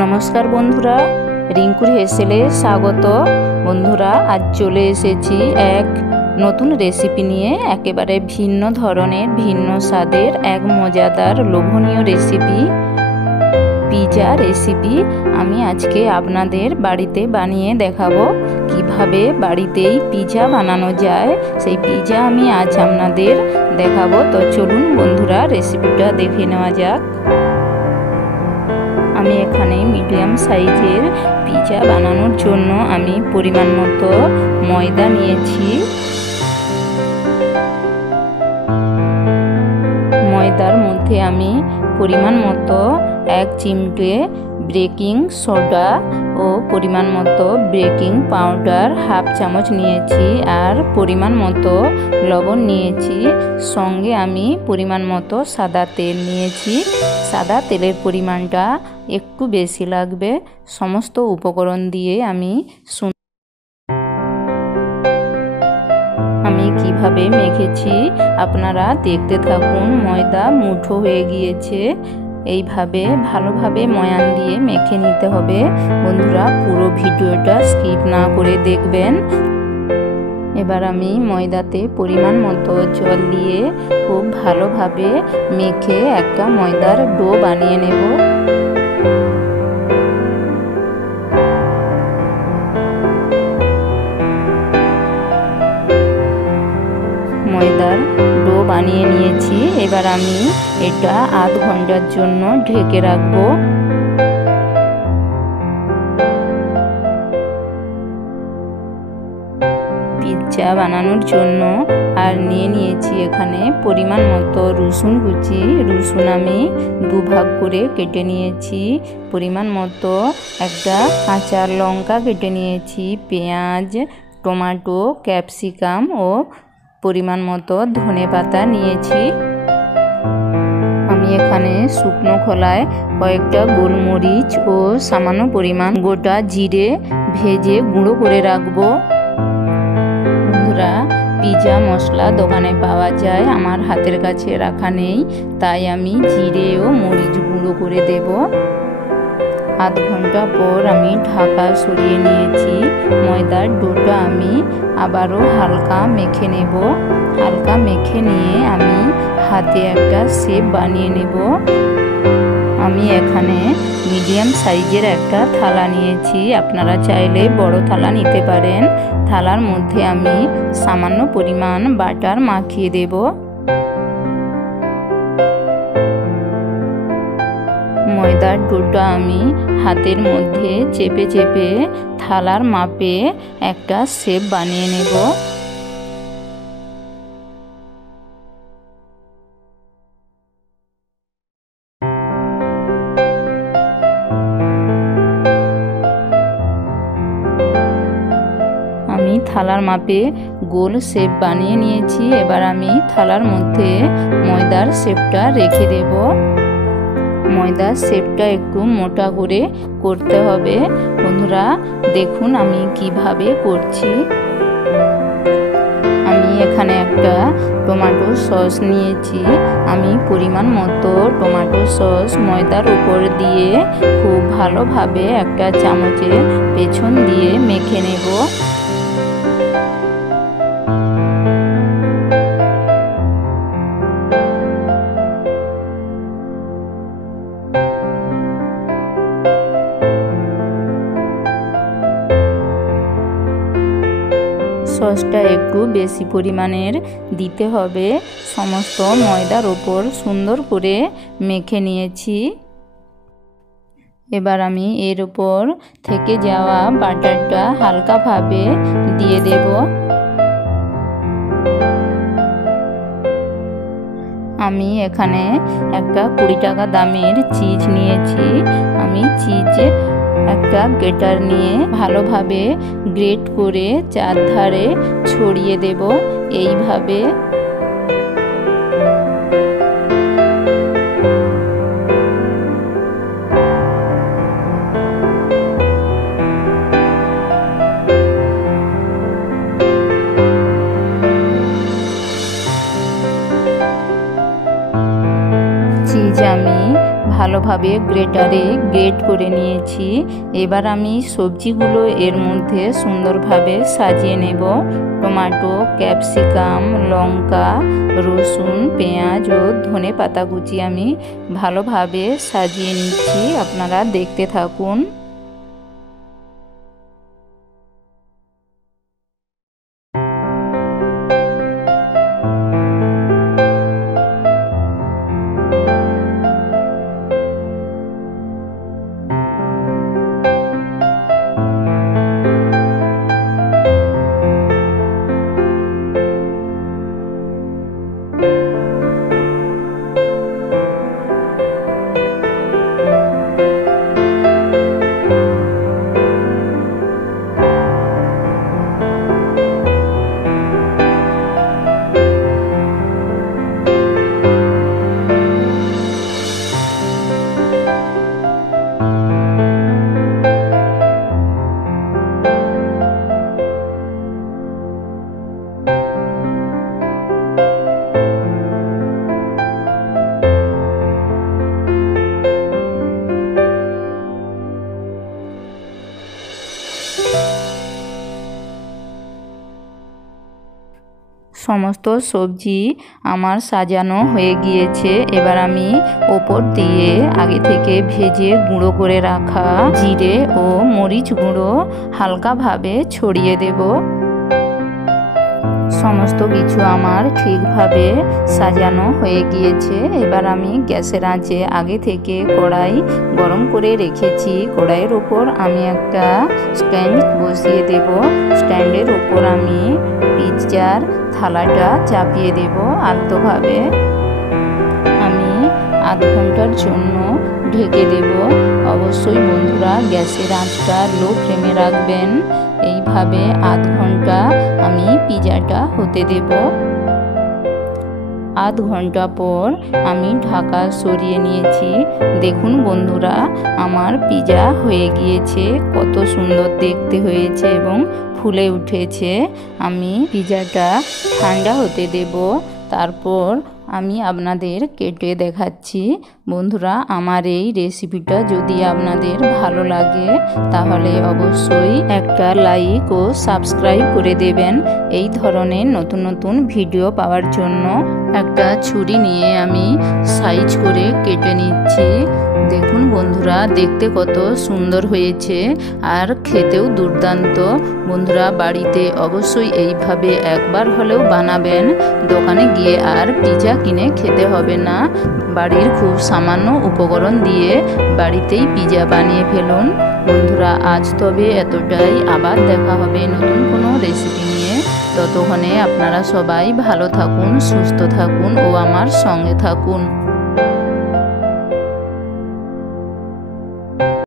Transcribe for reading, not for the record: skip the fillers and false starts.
নমস্কার বন্ধুরা, রিঙ্কুর হেসেলে স্বাগত। বন্ধুরা, আজ চলে এসেছি এক নতুন রেসিপি নিয়ে। একেবারে ভিন্ন ধরনের, ভিন্ন স্বাদের এক মজাদার লোভনীয় রেসিপি, পিৎজা রেসিপি আমি আজকে আপনাদের বাড়িতে বানিয়ে দেখাবো। কিভাবে বাড়িতেই পিৎজা বানানো যায় সেই পিৎজা আমি আজ আপনাদের দেখাবো। তো চলুন বন্ধুরা, রেসিপিটা দেখে নেওয়া যাক। আমি এখানে মিডিয়াম সাইজের পিৎজা বানানোর জন্য আমি পরিমাণ মতো ময়দা নিয়েছি। ময়দার মধ্যে আমি পরিমাণ মতো 1 চিমটে বেকিং সোডা ও পরিমাণ মতো বেকিং পাউডার 1/2 চামচ নিয়েছি, আর পরিমাণ মতো লবণ নিয়েছি। সঙ্গে আমি পরিমাণ মতো সাদা তেল নিয়েছি। সাদা তেলের পরিমাণটা একটু বেশি লাগবে। সমস্ত উপকরণ দিয়ে আমি কিভাবে মেখেছি আপনারা দেখতে থাকুন। ময়দা মুঠো হয়ে গিয়েছে, এইভাবে ভালোভাবে ময়ান দিয়ে মেখে নিতে হবে। বন্ধুরা, পুরো ভিডিওটা স্কিপ না করে দেখবেন। এবার আমি ময়দাতে পরিমাণ মতো জল দিয়ে খুব ভালোভাবে মেখে একটা ময়দার ডো বানিয়ে নেব। ময়দার ডো বানিয়ে নিয়েছি। এবার আমি এটা আধ ঘন্টার জন্য ঢেকে রাখবো। পিৎজা বানানোর জন্য আর নিয়েছি এখানে পরিমাণ মতো রসুন কুচি। রসুন আমি 2 ভাগ করে কেটে নিয়েছি। পরিমাণ মতো একটা কাঁচা লঙ্কা কেটে নিয়েছি। পেঁয়াজ, টমেটো, ক্যাপসিকাম ও পরিমাণ মতো ধনেপাতা নিয়েছি। আমি এখানে শুকনো খোলায় কয়েকটা গোলমরিচ ও সামান্য পরিমাণ গোটা জিরে ভেজে গুঁড়ো করে রাখবো। বন্ধুরা, পিৎজা মশলা দোকানে পাওয়া যায়, আমার হাতের কাছে রাখা নেই, তাই আমি জিরে ও মরিচ গুঁড়ো করে দেব। আধ ঘন্টা পর আমি ঢাকা সরিয়ে নিয়েছি। ময়দার ডোটা আমি আবারও হালকা মেখে নেব। হালকা মেখে নিয়ে আমি হাতে একটা শেপ বানিয়ে নেব। আমি এখানে মিডিয়াম সাইজের একটা থালা নিয়েছি, আপনারা চাইলে বড় থালা নিতে পারেন। থালার মধ্যে আমি সামান্য পরিমাণ বাটার মাখিয়ে দেব। ময়দার ডোটা আমি হাতের মধ্যে চেপে চেপে থালার মাপে একটা শেপ বানিয়ে নেব। আমি থালার মাপে গোল শেপ বানিয়ে নিয়েছি। এবার আমি থালার মধ্যে ময়দার শেপটা রেখে দেব। ময়দার শেপটা একটু মোটা করে করতে হবে। বন্ধুরা, দেখুন আমি কিভাবে করছি। আমি এখানে একটা টমেটো সস নিয়েছি। আমি পরিমাণ মতো টমেটো সস ময়দার উপর দিয়ে খুব ভালোভাবে একটা চামচে পেছন দিয়ে মেখে নেব। সসটা একটু বেশি পরিমাণের দিতে হবে। সমস্ত ময়দার ওপর সুন্দর করে মেখে নিয়েছি। এবার আমি এর উপর থেকে যাওয়া বাটারটা হালকাভাবে দিয়ে দেব। আমি এখানে একটা 20 টাকা দামের চিজ নিয়েছি। আমি চিজ একটা গ্রেটার নিয়ে ভালোভাবে গ্রেট করে চারধারে ছড়িয়ে দেব। এইভাবে চিজ আমি ভালো ভালোভাবে গ্রেটারে গ্রেট করে নিয়েছি। এবার আমি সবজিগুলো এর মধ্যে সুন্দরভাবে সাজিয়ে নেব। টমেটো, ক্যাপসিকাম, লঙ্কা, রসুন, পেঁয়াজ ও ধনে পাতা কুচি আমি ভালোভাবে সাজিয়ে নিচ্ছি। আপনারা দেখতে থাকুন। সমস্ত সবজি আমার সাজানো হয়ে গিয়েছে। এবার আমি ওপর দিয়ে আগে থেকে ভেজে গুঁড়ো করে রাখা জিরে ও মরিচ গুঁড়ো হালকাভাবে ছড়িয়ে দেব। সমস্ত কিছু আমার ঠিকভাবে সাজানো হয়ে গিয়েছে। এবার আমি গ্যাসের আঁচে আগে থেকে কড়াই গরম করে রেখেছি। কড়াইয়ের ওপর আমি একটা স্ট্যান্ড বসিয়ে দেব। স্ট্যান্ডের ওপর আমি পিৎজার থালাটা চাপিয়ে দেব আলতোভাবে। আমি আধ ঘন্টার জন্য ঢেকে দেব। অবশ্যই বন্ধুরা গ্যাসের আঁচটা লো ফ্লেমে রাখবেন। এইভাবে আধ ঘন্টা আমি পিৎজাটা হতে দেব। আধ ঘন্টা পর আমি ঢাকা সরিয়ে নিয়েছি। দেখুন বন্ধুরা আমার পিৎজা হয়ে গিয়েছে। কত সুন্দর দেখতে হয়েছে এবং ফুলে উঠেছে। আমি পিৎজাটা ঠান্ডা হতে দেব। তারপর আমি আপনাদের কেটে দেখাচ্ছি। বন্ধুরা আমার এই রেসিপিটা যদি আপনাদের ভালো লাগে তাহলে অবশ্যই একটা লাইক ও সাবস্ক্রাইব করে দেবেন এই ধরনের নতুন নতুন ভিডিও পাওয়ার জন্য। একটা ছুরি নিয়ে আমি সাইজ করে কেটে নিচ্ছি। দেখুন বন্ধুরা দেখতে কত সুন্দর হয়েছে আর খেতেও দুর্দান্ত। বন্ধুরা বাড়িতে অবশ্যই এইভাবে একবার হলেও বানাবেন। দোকানে গিয়ে আর পিৎজা কিনে খেতে হবে না। বাড়ির খুব সামান্য উপকরণ দিয়ে বাড়িতেই পিৎজা বানিয়ে ফেলুন। বন্ধুরা আজ তবে এতটাই। আবার দেখা হবে নতুন কোনো রেসিপি নিয়ে। ততক্ষণে আপনারা সবাই ভালো থাকুন, সুস্থ থাকুন ও আমার সঙ্গে থাকুন।